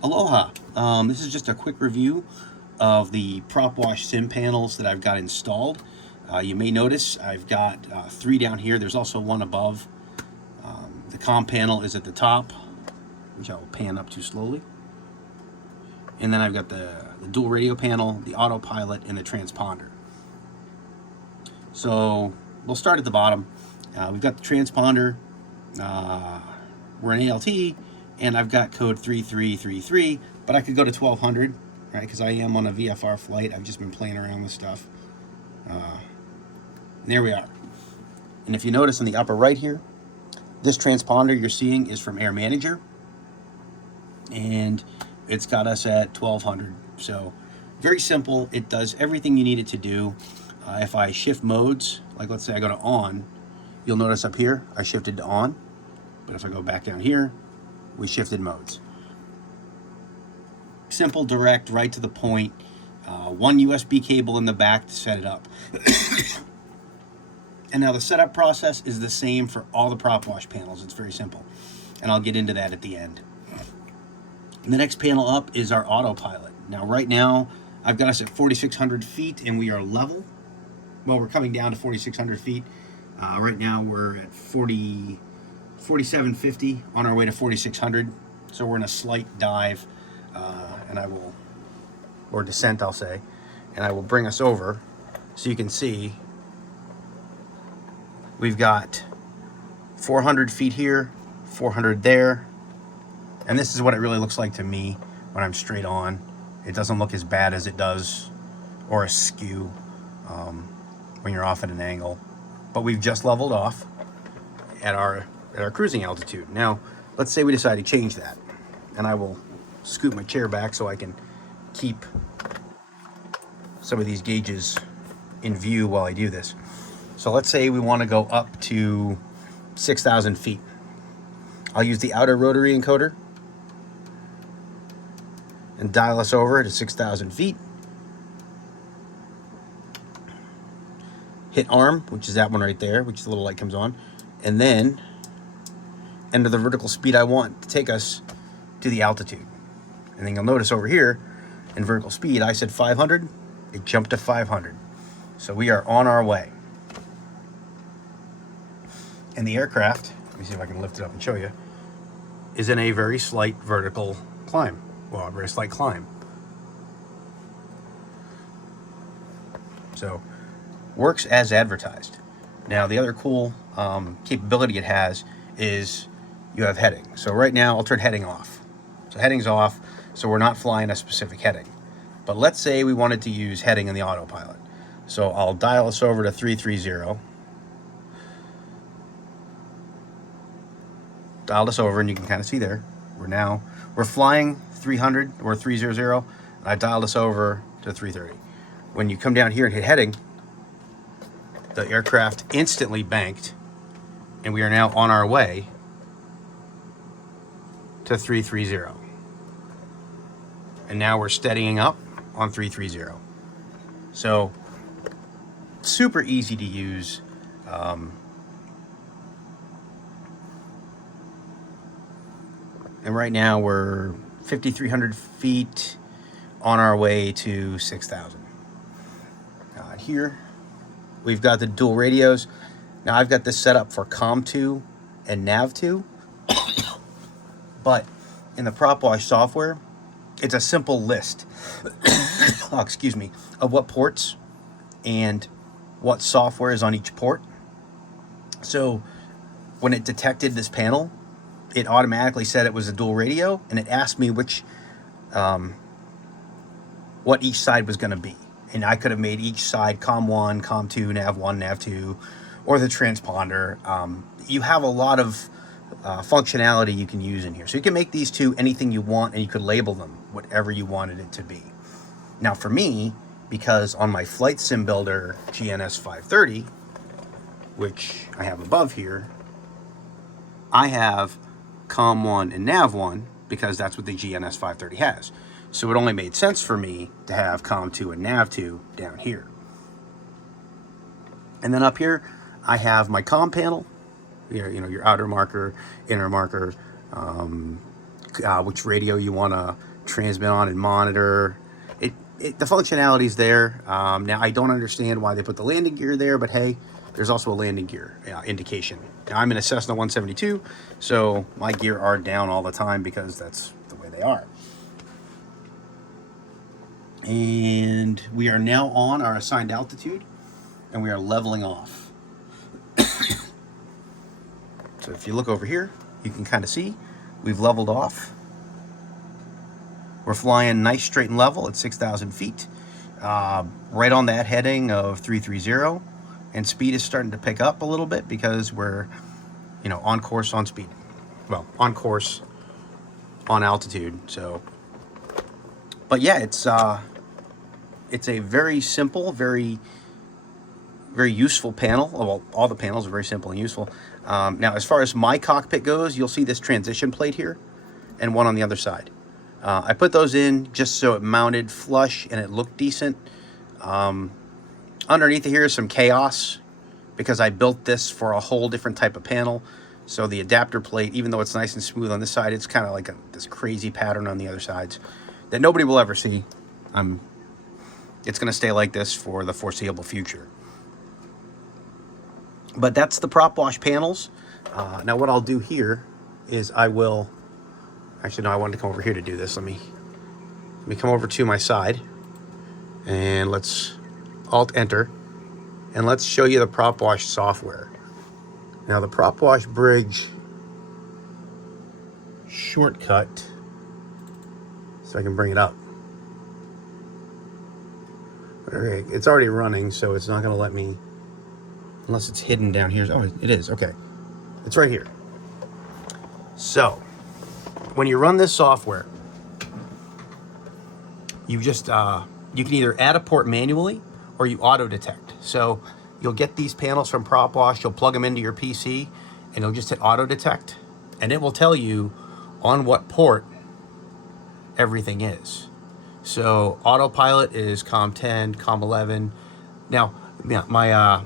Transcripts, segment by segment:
Aloha. This is just a quick review of the Propwashsim panels that I've got installed. You may notice I've got 3 down here. There's also one above. The comm panel is at the top, which I will pan up to slowly. And then I've got the dual radio panel, the autopilot, and the transponder. So we'll start at the bottom. We've got the transponder. We're in ALT, and I've got code 3333, but I could go to 1200, right? Because I am on a VFR flight. I've just been playing around with stuff. There we are. And if you notice in the upper right here, this transponder you're seeing is from Air Manager, and it's got us at 1200. So very simple. It does everything you need it to do. If I shift modes, like let's say I go to on, you'll notice up here I shifted to on. But if I go back down here, we shifted modes. Simple, direct, right to the point. One USB cable in the back to set it up. And now the setup process is the same for all the Propwash panels. It's very simple. And I'll get into that at the end. And the next panel up is our autopilot. Now right now, I've got us at 4,600 feet and we are level. Well, we're coming down to 4,600 feet. Right now we're at 4750 on our way to 4,600. So we're in a slight dive, or descent, I'll say, and I will bring us over so you can see we've got 400 feet here, 400 there, and this is what it really looks like to me when I'm straight on. It doesn't look as bad as it does, or askew when you're off at an angle, but we've just leveled off at our cruising altitude. Now, let's say we decide to change that, and I will scoot my chair back so I can keep some of these gauges in view while I do this. So let's say we want to go up to 6,000 feet. I'll use the outer rotary encoder and dial us over to 6,000 feet. Hit arm, which is that one right there, which the little light comes on, and then enter the vertical speed I want to take us to the altitude. And then you'll notice over here in vertical speed, I said 500, it jumped to 500. So we are on our way. And the aircraft, let me see if I can lift it up and show you, is in a very slight vertical climb. Well, a very slight climb. So, works as advertised. Now, the other cool capability it has is you have heading. So right now, I'll turn heading off. So heading's off, so we're not flying a specific heading. But let's say we wanted to use heading in the autopilot. So I'll dial us over to 330. Dialed us over, and you can kind of see there. We're flying 300 or 300, and I dialed us over to 330. When you come down here and hit heading, the aircraft instantly banked, and we are now on our way to 330. And now we're steadying up on 330. So super easy to use. And right now we're 5,300 feet on our way to 6,000. Here we've got the dual radios. Now I've got this set up for COM 2 and NAV 2. But in the Propwash software, it's a simple list of what ports and what software is on each port. So when it detected this panel, it automatically said it was a dual radio, and it asked me what each side was going to be. And I could have made each side COM 1, COM 2, NAV 1, NAV 2, or the transponder. You have a lot of functionality you can use in here. So you can make these two anything you want, and you could label them whatever you wanted it to be. Now for me, because on my Flight Sim Builder GNS 530, which I have above here, I have COM 1 and NAV 1 because that's what the GNS 530 has. So it only made sense for me to have COM 2 and NAV 2 down here. And then up here, I have my COM panel, your outer marker, inner marker, which radio you want to transmit on and monitor. The functionality's there. Now, I don't understand why they put the landing gear there, but hey, there's also a landing gear indication. Now, I'm in a Cessna 172, so my gear are down all the time because that's the way they are. And we are now on our assigned altitude, and we are leveling off. So if you look over here, you can kind of see we've leveled off. We're flying nice, straight, and level at 6,000 feet, right on that heading of 330, and speed is starting to pick up a little bit because we're, on course on speed. Well, on course on altitude. So, but yeah, it's a very simple, very useful panel. Well, all the panels are very simple and useful. Now, as far as my cockpit goes, you'll see this transition plate here and one on the other side. I put those in just so it mounted flush and it looked decent. Underneath here is some chaos because I built this for a whole different type of panel. So the adapter plate, even though it's nice and smooth on this side, it's kind of like this crazy pattern on the other sides that nobody will ever see. It's going to stay like this for the foreseeable future. But that's the prop wash panels. Now what I'll do here is I will... Actually, no, I wanted to come over here to do this. Let me come over to my side, and let's Alt-Enter, and let's show you the prop wash software. Now, the prop wash bridge shortcut, so I can bring it up. Okay, it's already running, so it's not going to let me, unless it's hidden down here. Oh, it is. Okay, it's right here. So, when you run this software, you just you can either add a port manually or you auto detect. So you'll get these panels from Propwash, you'll plug them into your PC, and you'll just hit auto detect, and it will tell you on what port everything is. So Autopilot is COM 10, COM 11. Now, my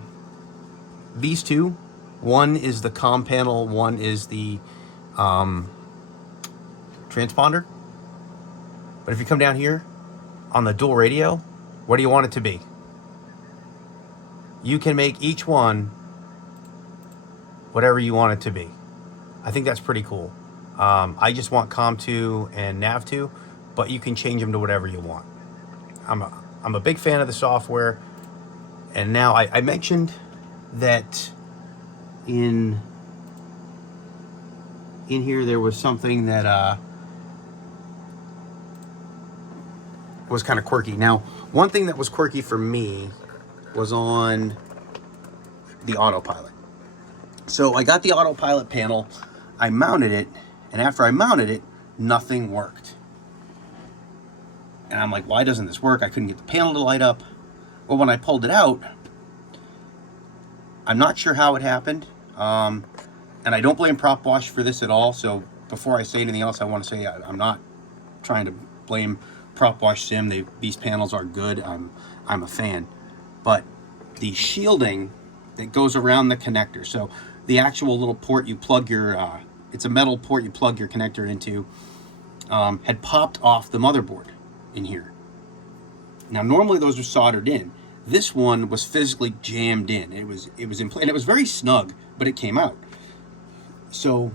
these two, one is the COM panel, one is the transponder. But if you come down here on the dual radio, what do you want it to be? You can make each one whatever you want it to be. I think that's pretty cool. I just want COM2 and NAV2, but you can change them to whatever you want. I'm a big fan of the software. And now I mentioned that in here there was something that was kind of quirky. Now, one thing that was quirky for me was on the Autopilot. So I got the Autopilot panel, I mounted it, and after I mounted it, nothing worked. And I'm like, why doesn't this work? I couldn't get the panel to light up. Well, when I pulled it out, I'm not sure how it happened. And I don't blame Propwash for this at all. So before I say anything else, I want to say I'm not trying to blame Propwashsim. These panels are good. I'm a fan. But the shielding that goes around the connector, so the actual little port you plug your, it's a metal port you plug your connector into, had popped off the motherboard in here. Now, normally those are soldered in. This one was physically jammed in. It was in place, and it was very snug, but it came out. So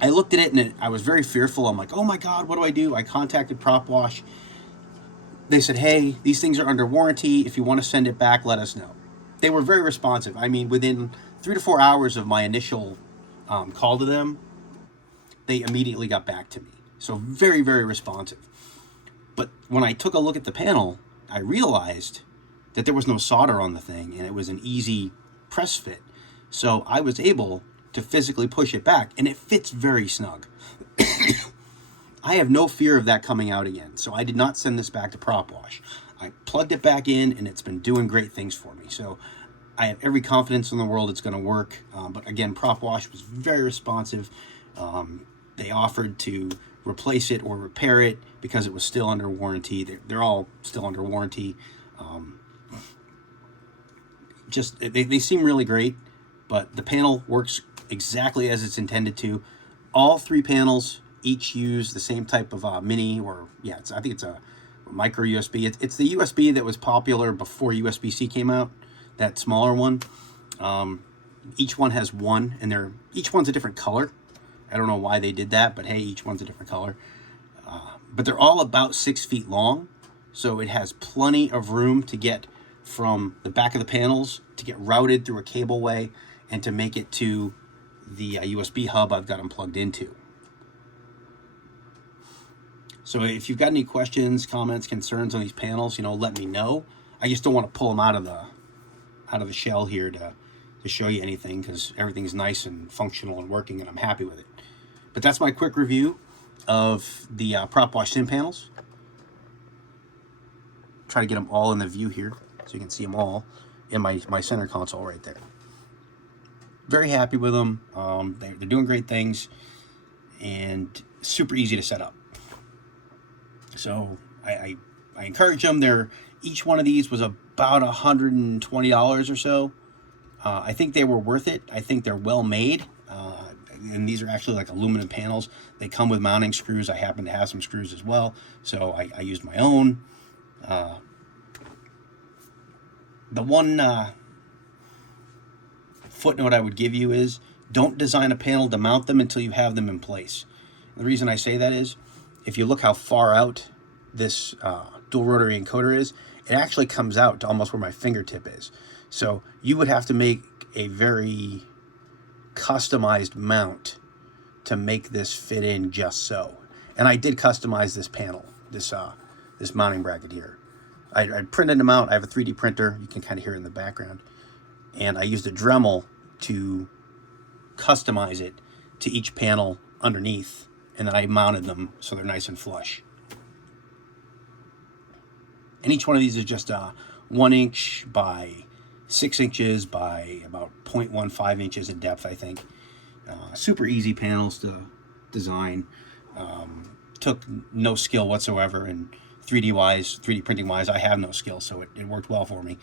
I looked at it, and I was very fearful. I'm like, oh my God, what do I do? I contacted Propwash. They said, hey, these things are under warranty. If you want to send it back, let us know. They were very responsive. I mean, within 3 to 4 hours of my initial call to them, they immediately got back to me. So very, very responsive. But when I took a look at the panel, I realized that there was no solder on the thing, and it was an easy press fit. So I was able to physically push it back, and it fits very snug. I have no fear of that coming out again, so I did not send this back to Propwash. I plugged it back in, and it's been doing great things for me. So I have every confidence in the world it's going to work. But again, Propwash was very responsive. They offered to replace it or repair it because it was still under warranty. They're all still under warranty. They seem really great, but the panel works exactly as it's intended to. All 3 panels each use the same type of mini, or yeah, I think it's a micro USB. It's the USB that was popular before USB-C came out, that smaller one. Each one has one, and each one's a different color. I don't know why they did that, but hey, each one's a different color. But they're all about 6 feet long, so it has plenty of room to get from the back of the panels, to get routed through a cableway, and to make it to the USB hub I've got them plugged into. So if you've got any questions, comments, concerns on these panels, let me know. I just don't want to pull them out of the shell here to show you anything, because everything's nice and functional and working, and I'm happy with it. But that's my quick review of the Propwashsim panels. Try to get them all in the view here so you can see them all in my center console right there. Very happy with them. They're doing great things and super easy to set up. So I encourage them. Each one of these was about $120 or so. I think they were worth it. I think they're well made. And these are actually like aluminum panels. They come with mounting screws. I happen to have some screws as well, so I used my own. The one footnote I would give you is, don't design a panel to mount them until you have them in place. The reason I say that is, if you look how far out this dual rotary encoder is, it actually comes out to almost where my fingertip is. So you would have to make a very customized mount to make this fit in just so. And I did customize this panel, this mounting bracket here. I printed them out. I have a 3D printer. You can kind of hear it in the background. And I used a Dremel to customize it to each panel underneath. And then I mounted them so they're nice and flush. And each one of these is just 1 inch by 6 inches by about 0.15 inches in depth, I think. Super easy panels to design. Took no skill whatsoever, and 3D printing wise, I have no skill, so it worked well for me.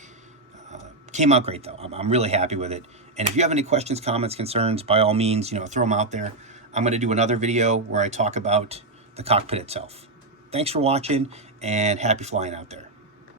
Came out great though. I'm really happy with it. And if you have any questions, comments, concerns, by all means, throw them out there. I'm going to do another video where I talk about the cockpit itself. Thanks for watching, and happy flying out there.